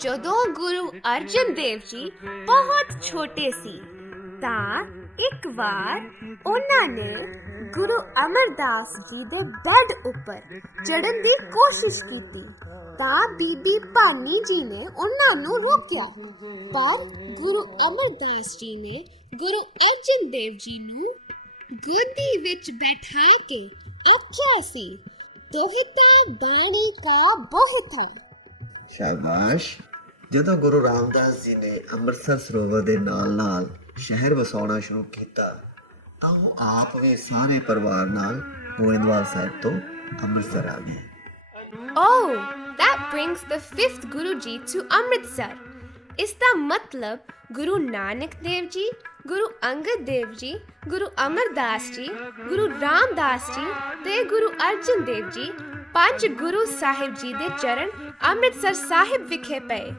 ਜਦੋਂ ਗੁਰੂ ਅਰਜਨ ਦੇਵ ਜੀ ਬਹੁਤ ਛੋਟੇ ਸੀ, ਤਾਂ ਇੱਕ ਵਾਰ ਉਹਨਾਂ ਨੇ ਗੁਰੂ ਅਮਰਦਾਸ ਜੀ ਦੇ ਬੈੱਡ ਉੱਪਰ ਚੜਨ ਦੀ ਕੋਸ਼ਿਸ਼ ਕੀਤੀ, ਤਾਂ ਬੀਬੀ ਭਾਨੀ ਜੀ ਨੇ ਉਹਨਾਂ ਨੂੰ ਰੋਕਿਆ। ਪਰ ਗੁਰੂ ਅਮਰਦਾਸ ਜੀ ਨੇ ਗੁਰੂ ਅਰਜਨ ਦੇਵ ਜੀ ਨੂੰ ਗੋਦੀ ਵਿੱਚ ਬੈਠਾ ਕੇ ਆਖਿਆ ਸੀ, ਦੋਹਿਤਾ ਬਾਣੀ ਕਾ ਬੋਹਿਤਾ। ਸ਼ਾਬਾਸ਼। ਜਦੋਂ ਗੁਰੂ ਰਾਮਦਾਸ ਜੀ ਨੇ ਅੰਮ੍ਰਿਤਸਰ ਸਰੋਵਰ ਦੇ ਨਾਲ-ਨਾਲ ਸ਼ਹਿਰ ਵਸਾਉਣਾ ਸ਼ੁਰੂ ਕੀਤਾ ਤਾਂ ਉਹ ਆਪ ਵੀ ਸਾਰੇ ਪਰਿਵਾਰ ਨਾਲ ਗੋਇੰਦਵਾਲ ਸਾਹਿਬ ਤੋਂ ਅੰਮ੍ਰਿਤਸਰ ਆ ਗਏ Oh, that brings the fifth Guru Ji to Amritsar. ਇਸ ਦਾ ਮਤਲਬ ਗੁਰੂ ਨਾਨਕ ਦੇਵ ਜੀ ਗੁਰੂ ਅੰਗਦ ਦੇਵ ਜੀ ਗੁਰੂ ਅਮਰਦਾਸ ਜੀ ਗੁਰੂ ਰਾਮਦਾਸ ਜੀ ਤੇ ਗੁਰੂ ਅਰਜਨ ਦੇਵ ਜੀ ਪੰਜ ਗੁਰੂ ਸਾਹਿਬ ਜੀ ਦੇ ਚਰਨ ਅੰਮ੍ਰਿਤਸਰ ਸਾਹਿਬ ਵਿਖੇ ਪਏ